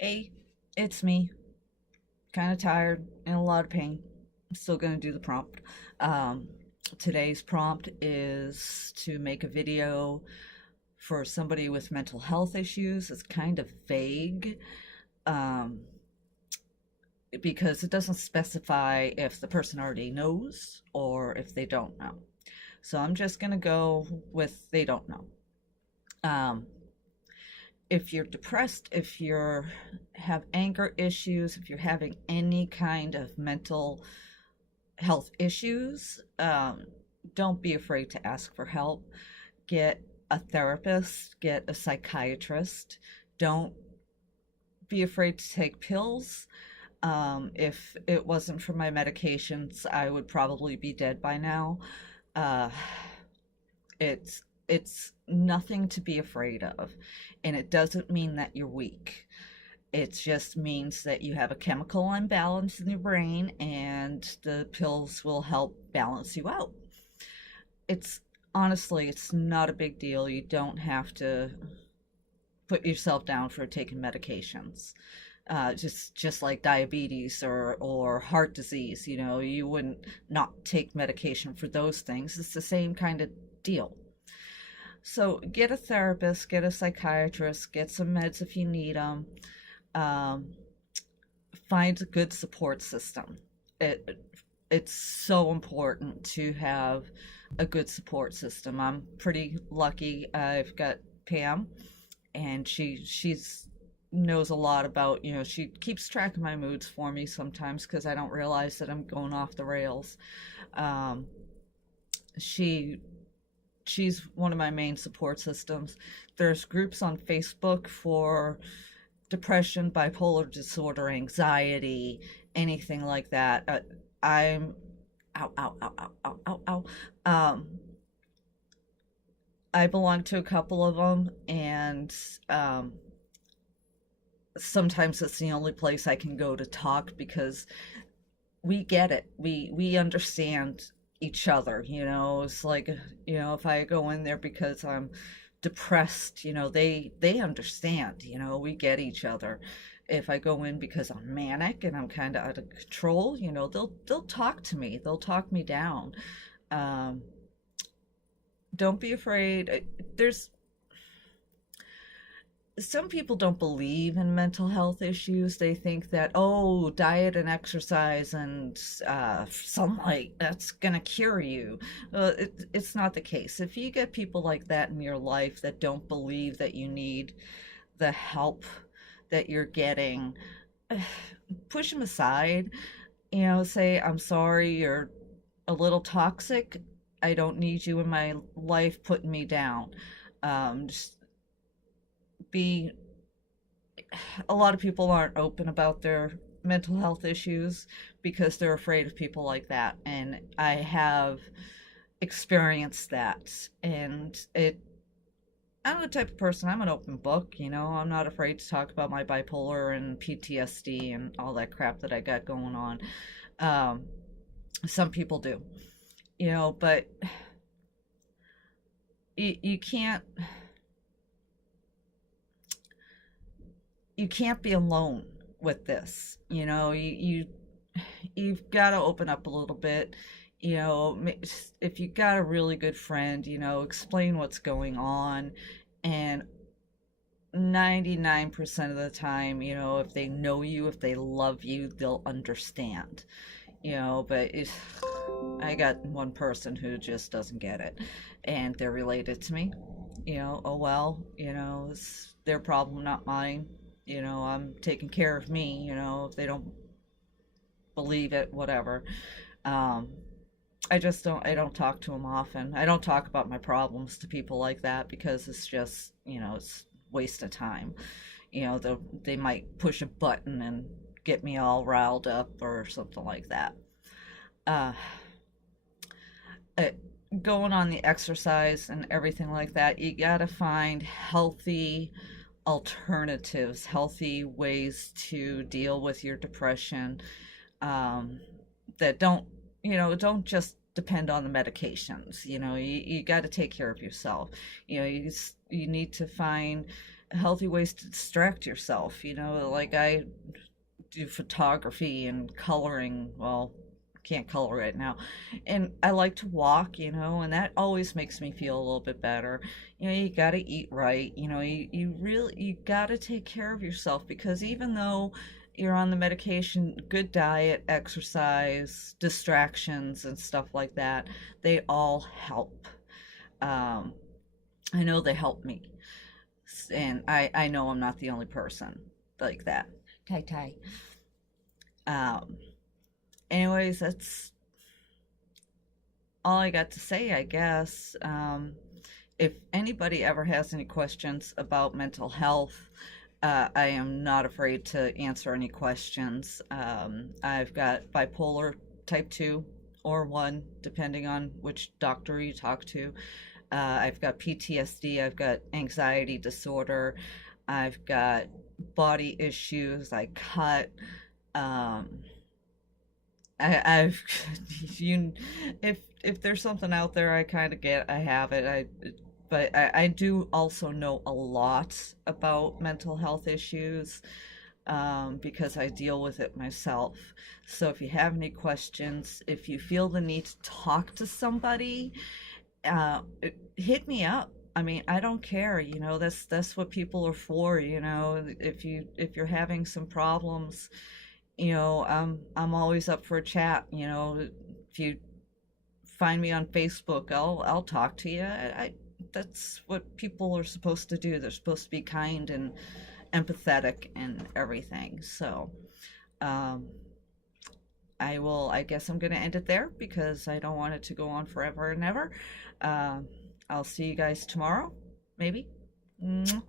Hey, it's me. Kind of tired and a lot of pain. I'm still going to do the prompt. Um, Today's prompt is to make a video for somebody with mental health issues. It's kind of vague um, because it doesn't specify if the person already knows or if they don't know. So I'm just going to go with they don't know. Um, if you're depressed, if you're have anger issues, if you're having any kind of mental health issues, don't be afraid to ask for help. Get a therapist, get a psychiatrist. Don't be afraid to take pills. If it wasn't for my medications, I would probably be dead by now. Uh, it's nothing to be afraid of, and it doesn't mean that you're weak. It just means that you have a chemical imbalance in your brain, and the pills will help balance you out. It's honestly, it's not a big deal. You don't have to put yourself down for taking medications. Just like diabetes or heart disease, you wouldn't not take medication for those things. It's the same kind of deal. So get a therapist, get a psychiatrist, get some meds if you need them. Um, Find a good support system. It it's so important to have a good support system. I'm pretty lucky. I've got Pam, and she's knows a lot about, she keeps track of my moods for me sometimes because I don't realize that I'm going off the rails. Um, she she's one of my main support systems. There's groups on Facebook for depression, bipolar disorder, anxiety, anything like that. I'm ow, ow, ow, ow, ow, ow, ow. I belong to a couple of them, and sometimes it's the only place I can go to talk because we get it. We understand each other. It's like, if I go in there because I'm depressed, they understand. We get each other. If I go in because I'm manic and I'm kind of out of control, they'll talk to me. They'll talk me down. Um, don't be afraid. There's Some people don't believe in mental health issues. They think that, oh, diet and exercise and sunlight, that's going to cure you. It's not the case. If you get people like that in your life that don't believe that you need the help that you're getting, push them aside. Say, I'm sorry, you're a little toxic. I don't need you in my life putting me down. Just be A lot of people aren't open about their mental health issues because they're afraid of people like that, and I have experienced that. And I'm the type of person, I'm an open book. I'm not afraid to talk about my bipolar and PTSD and all that crap that I got going on. um, some people do, but you can't be alone with this. You've got to open up a little bit. If you got a really good friend, explain what's going on. And 99% of the time, if they know you, if they love you, they'll understand. But I got one person who just doesn't get it, and they're related to me. Oh well, it's their problem, not mine. I'm taking care of me. If they don't believe it, whatever. um I don't talk to them often. I don't talk about my problems to people like that because it's just, it's waste of time. They might push a button and get me all riled up or something like that. uh, uh Going on the exercise and everything like that, you gotta find healthy alternatives, healthy ways to deal with your depression, um, that don't just depend on the medications. You got to take care of yourself. You need to find healthy ways to distract yourself. Like I do photography and coloring. Well, can't color right now. And I like to walk, and that always makes me feel a little bit better. You got to eat right. You got to take care of yourself, because even though you're on the medication, good diet, exercise, distractions, and stuff like that, they all help. Um, I know they help me. And I know I'm not the only person like that. Tai Tai. Um, Anyways, that's all I got to say, I guess. If anybody ever has any questions about mental health, I am not afraid to answer any questions. I've got bipolar type 2 or 1, depending on which doctor you talk to. I've got PTSD, I've got anxiety disorder, I've got body issues, I cut. Um, I've you if there's something out there I kind of get, I have it. But I do also know a lot about mental health issues, because I deal with it myself. So if you have any questions, if you feel the need to talk to somebody, uh, hit me up. I mean, I don't care. That's what people are for. If you're having some problems, I'm always up for a chat. If you find me on Facebook, I'll talk to you. That's what people are supposed to do. They're supposed to be kind and empathetic and everything. So, um, I guess I'm gonna end it there, because I don't want it to go on forever and ever. I'll see you guys tomorrow, maybe. Mwah.